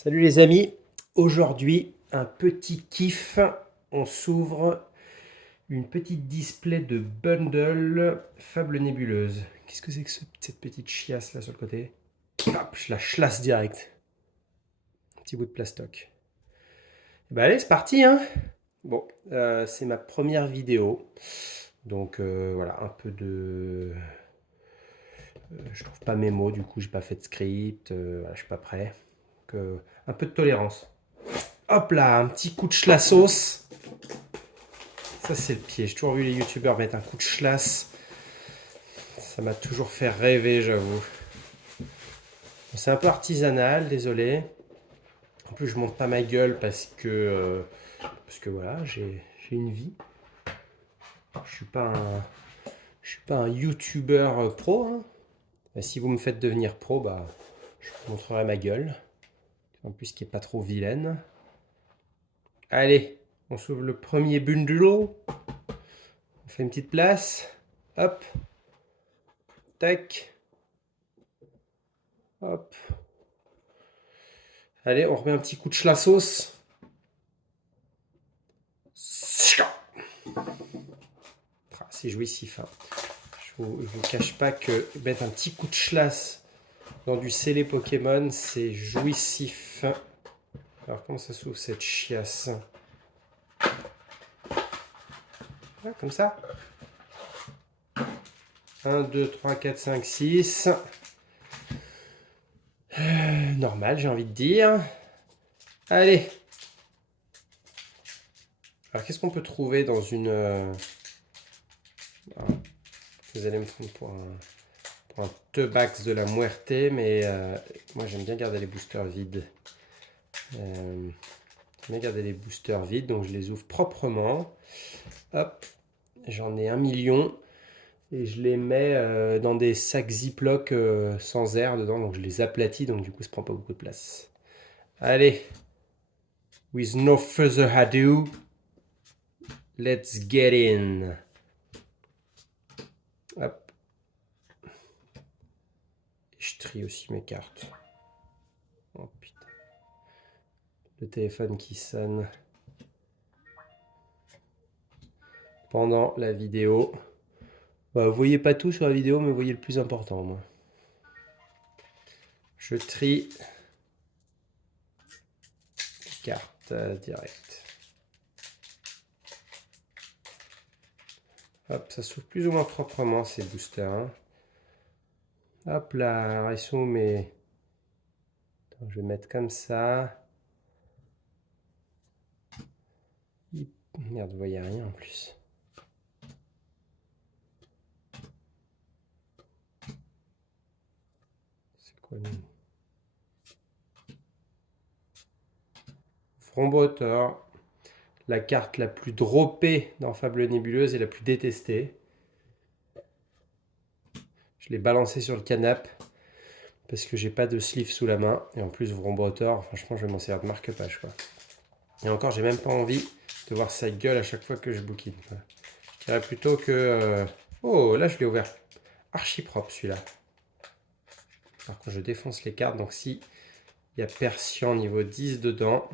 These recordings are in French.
Salut les amis, aujourd'hui un petit kiff, on s'ouvre une petite display de bundle Fable Nébuleuse. Qu'est-ce que c'est que cette petite chiasse là sur le côté? Hop, je la chlasse direct. Un petit bout de plastoc. Bah allez, c'est parti hein. Bon, c'est ma première vidéo, donc voilà, un peu de... je trouve pas mes mots, du coup j'ai pas fait de script, voilà, je suis pas prêt. Donc, un peu de tolérance. Hop là, un petit coup de chlassauce. Ça, c'est le pied. J'ai toujours vu les youtubeurs mettre un coup de chlasse. Ça m'a toujours fait rêver, j'avoue. Bon, c'est un peu artisanal, désolé. En plus, je monte pas ma gueule parce que voilà, j'ai une vie. Je suis pas un, je suis pas un youtubeur pro, hein. Et si vous me faites devenir pro, bah, je vous montrerai ma gueule. En plus, qui est pas trop vilaine. Allez, on s'ouvre le premier bundle. On fait une petite place. Hop. Tac. Hop. Allez, on remet un petit coup de chlassauce. C'est jouissif. Hein. Je vous cache pas que mettre un petit coup de chlasse dans du scellé Pokémon, c'est jouissif. Alors, comment ça s'ouvre cette chiasse? Ah, comme ça. 1, 2, 3, 4, 5, 6. Normal, j'ai envie de dire. Allez. Alors, qu'est-ce qu'on peut trouver dans une... vous allez me prendre pour un Tebax de la Muerte, mais moi, j'aime bien garder les boosters vides. J'aime bien garder les boosters vides, donc je les ouvre proprement. Hop, j'en ai 1 million. Et je les mets dans des sacs Ziploc sans air dedans, donc je les aplatis, donc du coup ça prend pas beaucoup de place. Allez, with no further ado, let's get in. Hop. Je trie aussi mes cartes. Oh putain. Le téléphone qui sonne pendant la vidéo. Bah, vous voyez pas tout sur la vidéo, mais vous voyez le plus important, moi. Je trie les cartes direct. Hop, ça s'ouvre plus ou moins proprement ces boosters. Hein. Hop là, alors ils sont mes... Attends, je vais mettre comme ça. Merde, vous voyez rien en plus. C'est quoi le... Frombotor, la carte la plus droppée dans Fable Nébuleuse et la plus détestée. Je l'ai balancé sur le canapé parce que j'ai pas de sleeve sous la main. Et en plus, Vrombrotor, franchement, je vais m'en servir de marque-page. Quoi. Et encore, j'ai même pas envie de voir sa gueule à chaque fois que je bouquine. Quoi. Je dirais plutôt que... Oh, là, je l'ai ouvert archi propre celui-là. Par contre, je défonce les cartes. Donc, si il y a Persian niveau 10 dedans...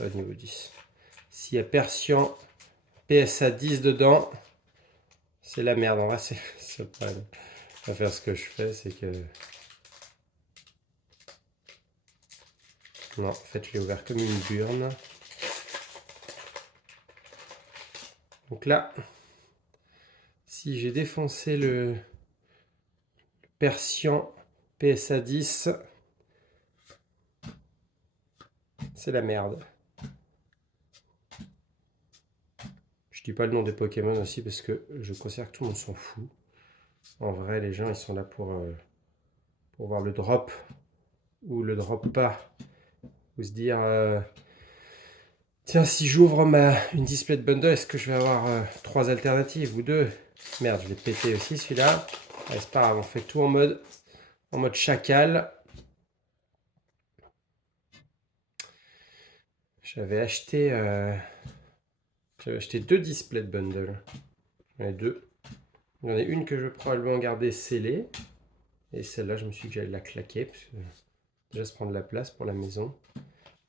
niveau 10. S'il y a Persian PSA 10 dedans, c'est la merde. En vrai, c'est le problème. On va faire ce que je fais, c'est que... Non, en fait, je l'ai ouvert comme une burne. Donc là, si j'ai défoncé le Persian PSA 10, c'est la merde. Je dis pas le nom des Pokémon aussi parce que je considère que tout le monde s'en fout. En vrai, les gens, ils sont là pour voir le drop ou le drop pas. Ou se dire, tiens, si j'ouvre une display de bundle, est-ce que je vais avoir 3 alternatives ou 2? Merde, je l'ai pété aussi celui-là. Ouais, c'est pas grave, on fait tout en mode chacal. J'avais acheté 2 displays de bundle. J'en ai 2. Il y en a une que je vais probablement garder scellée. Et celle-là, je me suis dit que j'allais la claquer. Parce que Déjà se prendre de la place pour la maison.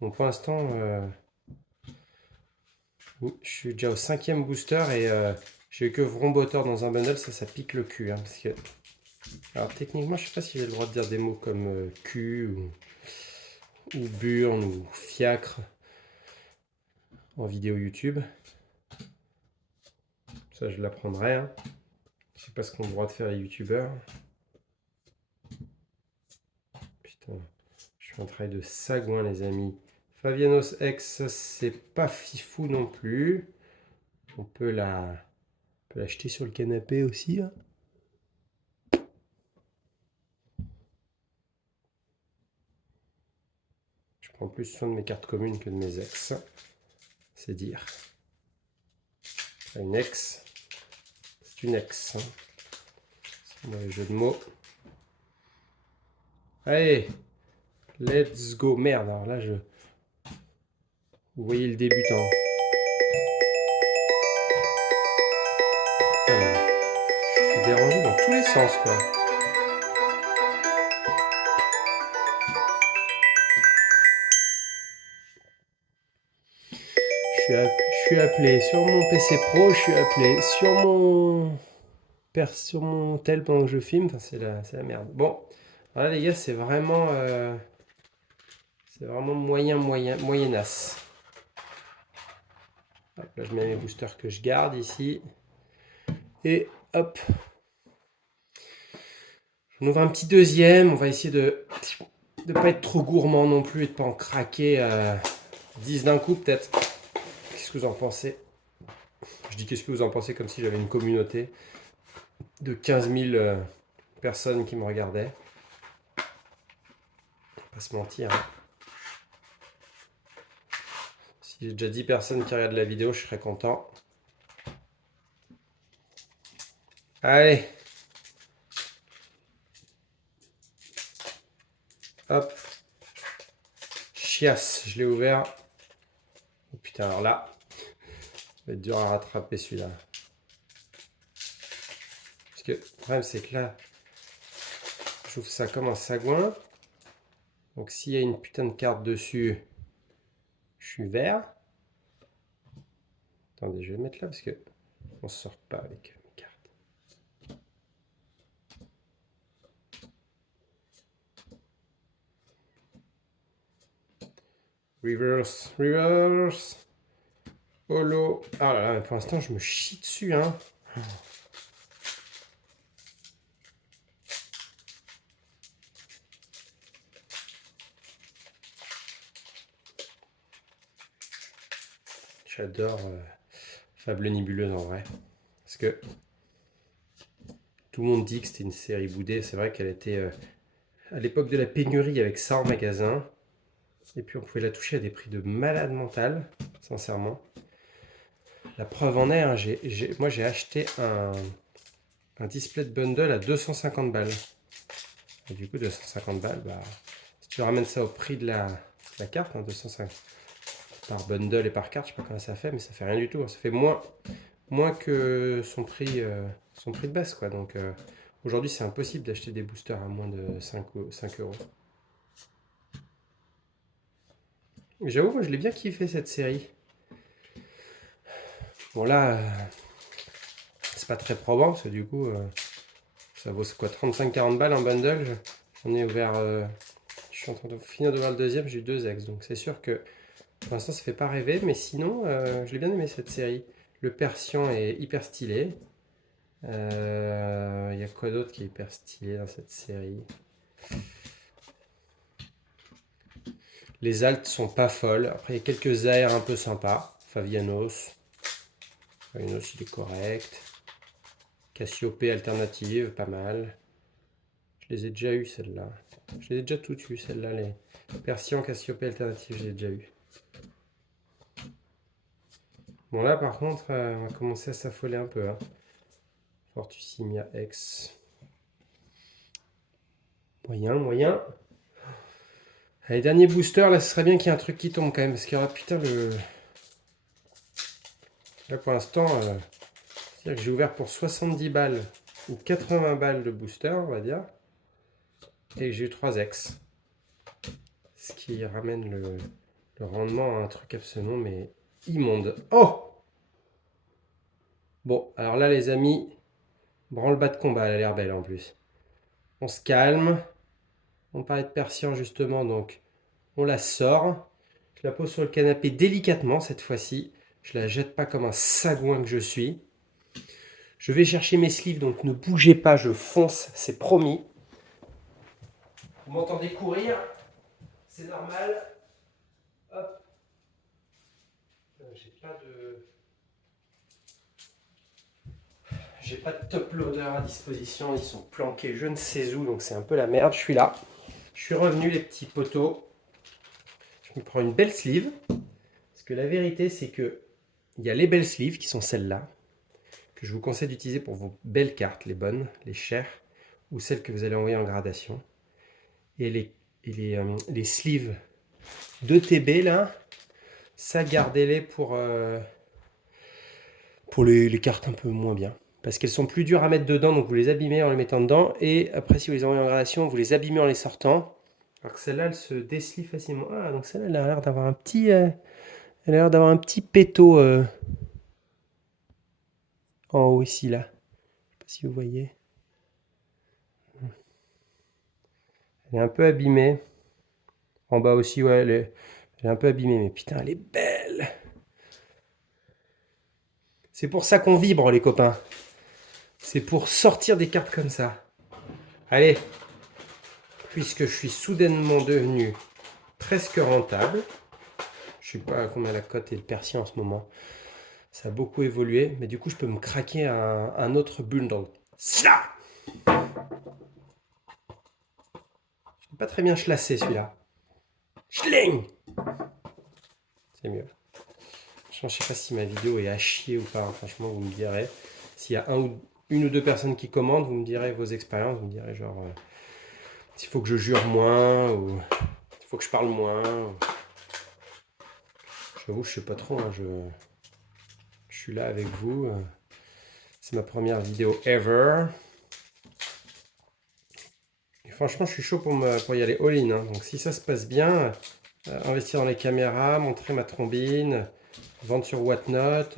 Bon, pour l'instant, je suis déjà au 5e booster et j'ai eu que Vrombotor dans un bundle, ça pique le cul. Hein, parce que... Alors techniquement, je sais pas si j'ai le droit de dire des mots comme cul ou burne ou fiacre en vidéo YouTube. Ça, je l'apprendrai. Hein. Je sais pas ce qu'on a le droit de faire les youtubeurs. Putain, je fais un travail de sagouin, les amis. Fabianos X, c'est pas fifou non plus. On peut l'acheter sur le canapé aussi. Hein. Je prends plus soin de mes cartes communes que de mes ex. C'est dire. Une ex, c'est une ex. Hein. C'est un mauvais jeu de mots. Allez, let's go. Merde, alors là, vous voyez le débutant. Je suis dérangé dans tous les sens, quoi. Je suis appelé sur mon PC Pro, je suis appelé sur mon tel pendant que je filme. Enfin, c'est la merde. Bon, voilà les gars, c'est vraiment moyenasse. Hop, là, je mets mes boosters que je garde ici. Et hop. On ouvre un petit deuxième. On va essayer de ne pas être trop gourmand non plus et de ne pas en craquer 10 d'un coup peut-être. Qu'est-ce que vous en pensez? Je dis qu'est-ce que vous en pensez comme si j'avais une communauté de 15 000 personnes qui me regardaient. Pas se mentir. Hein. Si j'ai déjà 10 personnes qui regardent la vidéo, je serais content. Allez. Hop. Chiasse, je l'ai ouvert. Oh putain, alors là, ça va être dur à rattraper celui-là. Parce que le problème, c'est que là, j'ouvre ça comme un sagouin. Donc s'il y a une putain de carte dessus, je suis vert. Attendez, je vais le mettre là parce que on se sort pas avec mes cartes. Reverse, reverse. Holo. Ah là là, mais pour l'instant, je me chie dessus, hein. J'adore Fable Nébuleuse en vrai. Parce que tout le monde dit que c'était une série boudée. C'est vrai qu'elle était à l'époque de la pénurie avec ça en magasin. Et puis on pouvait la toucher à des prix de malade mental, sincèrement. La preuve en est, hein, moi j'ai acheté un display de bundle à 250 balles. Et du coup 250 balles, bah, si tu ramènes ça au prix de la carte, hein, 250 par bundle et par carte, je sais pas comment ça fait, mais ça fait rien du tout. Hein. Ça fait moins que son prix de base, quoi. Donc aujourd'hui c'est impossible d'acheter des boosters à moins de 5 euros. J'avoue, moi je l'ai bien kiffé cette série. Bon là, c'est pas très probant parce que du coup, ça vaut quoi, 35-40 balles en bundle. J'en ai ouvert, je suis en train de finir de voir le deuxième, j'ai eu 2 ex. Donc c'est sûr que pour l'instant ça fait pas rêver, mais sinon, je l'ai bien aimé cette série. Le Persian est hyper stylé. Il y a quoi d'autre qui est hyper stylé dans cette série? Les alts sont pas folles. Après, il y a quelques airs un peu sympas. Fabianos. Fabianos, il est correct. Cassiope alternative, pas mal. Je les ai déjà eu celles-là. Je les ai déjà toutes eues, celles-là. Les Persian, Cassiope alternative, je les ai déjà eu. Bon, là, par contre, on va commencer à s'affoler un peu. Hein. Fortusimia X. Moyen, moyen. Allez, dernier booster, là, ce serait bien qu'il y ait un truc qui tombe quand même. Parce qu'il y aura, putain, le... Là, pour l'instant, c'est-à-dire que j'ai ouvert pour 70 balles ou 80 balles de booster, on va dire. Et j'ai eu 3 ex. ce qui ramène le rendement à un truc absolument mais immonde. Oh! Bon, alors là les amis, branle-bas de combat, elle a l'air belle en plus. On se calme. On parlait de persian justement, donc on la sort. Je la pose sur le canapé délicatement cette fois-ci. Je la jette pas comme un sagouin que je suis. Je vais chercher mes sleeves, donc ne bougez pas, je fonce, c'est promis. Vous m'entendez courir, c'est normal. Hop. J'ai pas de top loader à disposition, ils sont planqués je ne sais où, donc c'est un peu la merde. Je suis là. Je suis revenu les petits poteaux. Je me prends une belle sleeve. Parce que la vérité, c'est que il y a les belles sleeves qui sont celles-là, que je vous conseille d'utiliser pour vos belles cartes, les bonnes, les chères, ou celles que vous allez envoyer en gradation. Et les sleeves d'ETB, là, ça gardez-les pour les cartes un peu moins bien. Parce qu'elles sont plus dures à mettre dedans, donc vous les abîmez en les mettant dedans. Et après, si vous les envoyez en gradation, vous les abîmez en les sortant. Alors que celle-là, elle se déslie facilement. Ah, donc celle-là, elle a l'air d'avoir un petit... elle a l'air d'avoir un petit péto en haut ici, là. Je sais pas si vous voyez. Elle est un peu abîmée. En bas aussi, ouais, elle est un peu abîmée. Mais putain, elle est belle. C'est pour ça qu'on vibre, les copains. C'est pour sortir des cartes comme ça. Allez, puisque je suis soudainement devenu presque rentable. Je sais pas combien la cote est le persil en ce moment. Ça a beaucoup évolué, mais du coup, je peux me craquer un autre bundle. Ça! Je peux pas très bien chlassé celui-là. Schling! C'est mieux. Je sais pas si ma vidéo est à chier ou pas. Franchement, vous me direz. S'il y a une ou deux personnes qui commandent, vous me direz vos expériences. Vous me direz genre s'il faut que je jure moins ou il faut que je parle moins. J'avoue, je sais pas trop. Hein, je suis là avec vous. C'est ma première vidéo ever. Et franchement, je suis chaud pour y aller all-in. Hein. Donc si ça se passe bien, investir dans les caméras, montrer ma trombine, vendre sur Whatnot.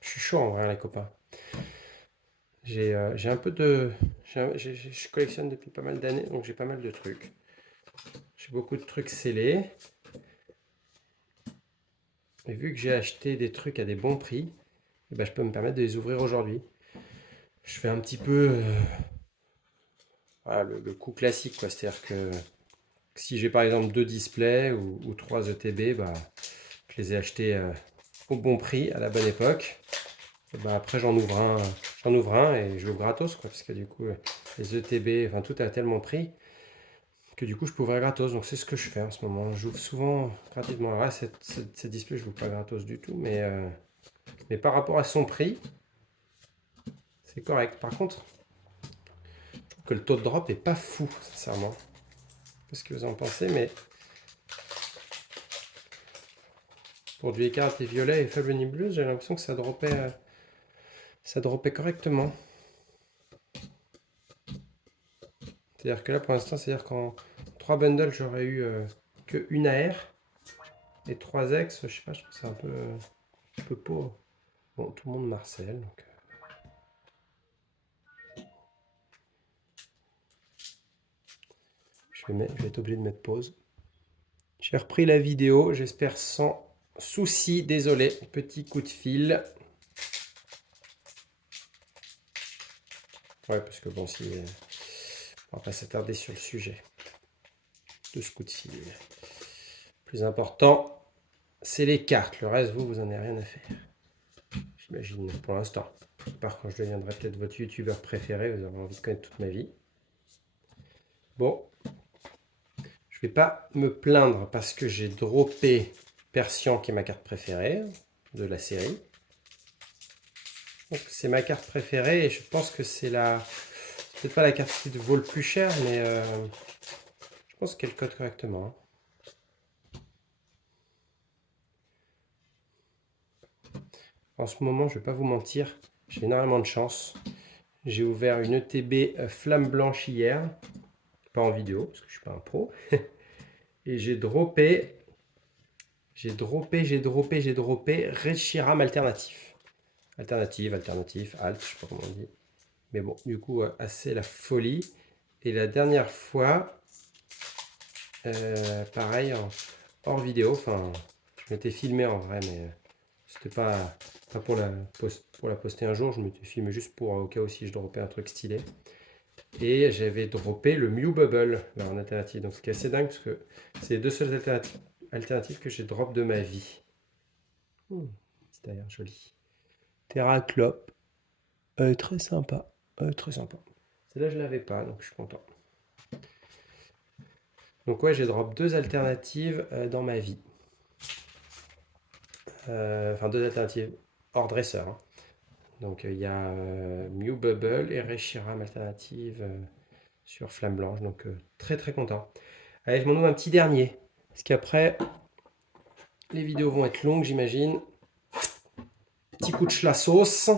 Je suis chaud en vrai, les copains. J'ai un peu de... Je collectionne depuis pas mal d'années, donc j'ai pas mal de trucs. J'ai beaucoup de trucs scellés. Et vu que j'ai acheté des trucs à des bons prix, eh ben, je peux me permettre de les ouvrir aujourd'hui. Je fais un petit peu voilà, le coup classique, quoi. C'est-à-dire que si j'ai par exemple deux displays ou trois ETB, bah, je les ai achetés au bon prix, à la bonne époque. Et bah, après j'en ouvre un et je l'ouvre gratos, quoi, parce que du coup les ETB, enfin tout a tellement pris que du coup je peux ouvrir gratos. Donc c'est ce que je fais en ce moment. J'ouvre souvent gratuitement. Alors là, cette display, je l'ouvre pas gratos du tout, mais par rapport à son prix, c'est correct. Par contre, je trouve que le taux de drop est pas fou, sincèrement. Je sais pas ce que vous en pensez, mais pour du écarlate et violet et faible nébuleuse, j'ai l'impression que ça dropait correctement. C'est-à-dire que là, pour l'instant, c'est-à-dire qu'en 3 bundles, j'aurais eu que une AR et 3 X. Je sais pas, je trouve que c'est un peu pauvre. Bon, tout le monde Marcel. Donc, je vais être obligé de mettre pause. J'ai repris la vidéo, j'espère sans souci. Désolé, petit coup de fil. Ouais, parce que bon, si on va pas s'attarder sur le sujet de ce coup de fil. Plus important, c'est les cartes. Le reste, vous en avez rien à faire. J'imagine, pour l'instant. Par contre, je deviendrai peut-être votre youtubeur préféré, vous aurez envie de connaître toute ma vie. Bon, je vais pas me plaindre parce que j'ai droppé Persian, qui est ma carte préférée de la série. Je pense que c'est ma carte préférée et je pense que c'est peut-être pas la carte qui vaut le plus cher, mais je pense qu'elle cote correctement. En ce moment, je vais pas vous mentir, j'ai énormément de chance. J'ai ouvert une ETB flamme blanche hier, pas en vidéo parce que je suis pas un pro. Et j'ai droppé Reshiram alternatif. Alternatif, alt, je sais pas comment on dit. Mais bon, du coup, assez la folie. Et la dernière fois, pareil, hors vidéo, enfin, je m'étais filmé en vrai, mais c'était pas pour la poster un jour, je m'étais filmé juste pour au cas où si je droppais un truc stylé. Et j'avais droppé le Mew Bubble là, en alternative. Donc ce qui est assez dingue parce que c'est les deux seules alternatives que j'ai drop de ma vie. C'est d'ailleurs joli. Terraclope. Très sympa. Très sympa. Celle-là, je l'avais pas, donc je suis content. Donc ouais, j'ai drop deux alternatives dans ma vie. Enfin, deux alternatives hors dresseur. Hein. Donc il y a Mew Bubble et Reshiram alternative sur Flamme Blanche. Donc très très content. Allez, je m'en ouvre un petit dernier. Parce qu'après, les vidéos vont être longues, j'imagine. Petit coup de la sauce.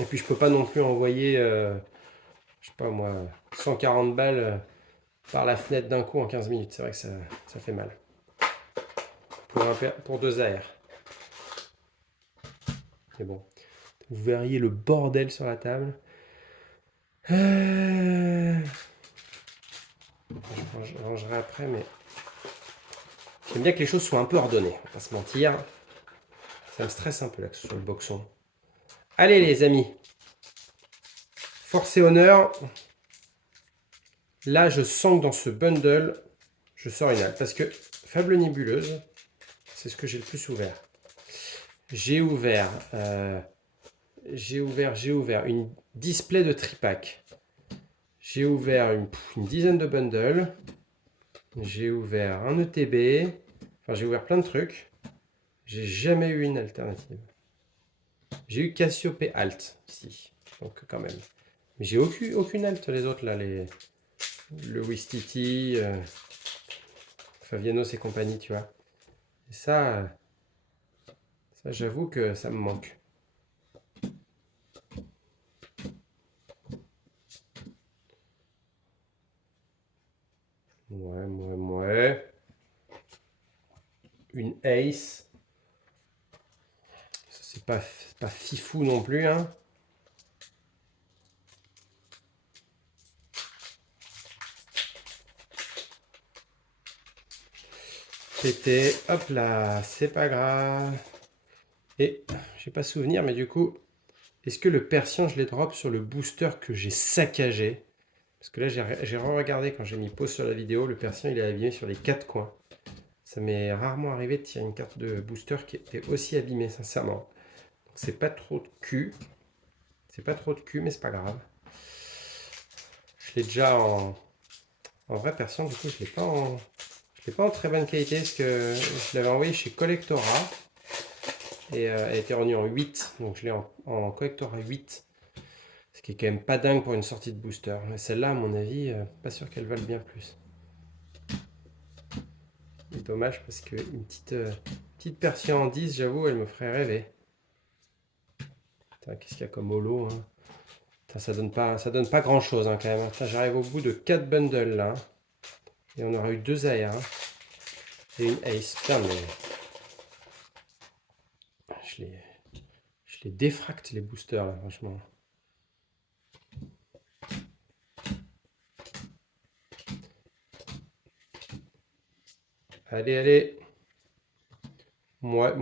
Et puis je peux pas non plus envoyer, je sais pas moi, 140 balles par la fenêtre d'un coup en 15 minutes. C'est vrai que ça fait mal. Pour 2 AR. Mais bon, vous verriez le bordel sur la table. Je rangerai après, mais j'aime bien que les choses soient un peu ordonnées. On va pas se mentir. Ça me stresse un peu là que ce soit le boxon. Allez les amis. Force et honneur. Là, je sens que dans ce bundle, je sors une halte. Parce que Fable Nébuleuse, c'est ce que j'ai le plus ouvert. J'ai ouvert une display de tripack. J'ai ouvert une dizaine de bundles. J'ai ouvert un ETB. Enfin, j'ai ouvert plein de trucs. J'ai jamais eu une alternative. J'ai eu Cassiope Alt, si. Donc, quand même. Mais j'ai aucune alt, les autres, là. Le Wistiti, Favianos et compagnie, tu vois. Et ça j'avoue que ça me manque. Ouais. Une Ace. C'est pas fifou non plus, hein. Pété, hop là, c'est pas grave. Et j'ai pas souvenir, mais du coup, est-ce que le Persian, je l'ai drop sur le booster que j'ai saccagé? Parce que là, j'ai re-regardé quand j'ai mis pause sur la vidéo, le Persian, il est abîmé sur les 4 coins. Ça m'est rarement arrivé de tirer une carte de booster qui était aussi abîmée, sincèrement. C'est pas trop de cul. C'est pas trop de cul, mais c'est pas grave. Je l'ai déjà en vrai Persian, du coup, je l'ai pas en très bonne qualité parce que je l'avais envoyé chez Collectora et elle était revenue en 8, donc je l'ai en Collectora 8, ce qui est quand même pas dingue pour une sortie de booster. Mais celle-là, à mon avis, pas sûr qu'elle vale bien plus. C'est dommage parce que une petite Persian en 10, j'avoue, elle me ferait rêver. Qu'est-ce qu'il y a comme holo hein. Ça donne pas grand chose hein, quand même. J'arrive au bout de 4 bundles là. Et on aura eu 2 AR. Hein. Et une Ace. Putain, mais. Je les défracte les boosters là, franchement. Allez. Moi.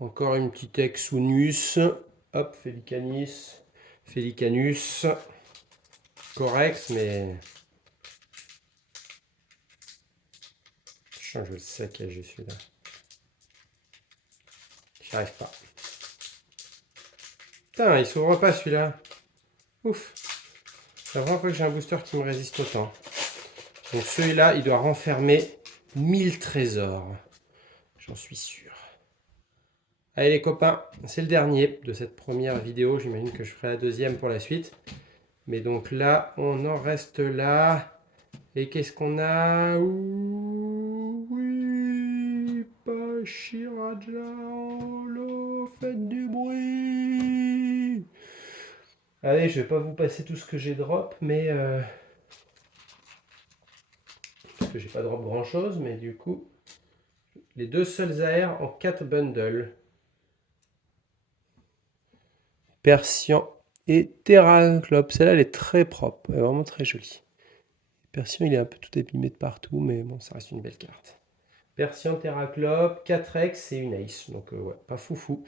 Encore une petite Exunus. Hop, Felicanus. Correct, mais. Je vais le saccager celui-là. J'y arrive pas. Putain, il s'ouvre pas celui-là. Ouf. C'est la première fois que j'ai un booster qui me résiste autant. Donc celui-là, il doit renfermer 1000 trésors. J'en suis sûr. Allez les copains, c'est le dernier de cette première vidéo. J'imagine que je ferai la deuxième pour la suite. Mais donc là, on en reste là. Et qu'est-ce qu'on a? Oui, Pachiraja, faites du bruit. Allez, je vais pas vous passer tout ce que j'ai drop, mais parce que j'ai pas drop grand chose, mais du coup, les deux seuls AR en 4 bundles. Persian et Terraclope. Celle-là, elle est très propre, elle est vraiment très jolie. Persian, il est un peu tout abîmé de partout, mais bon, ça reste une belle carte. Persian, Terraclope, 4X et une Ace. Donc, ouais, pas foufou.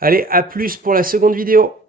Allez, à plus pour la seconde vidéo.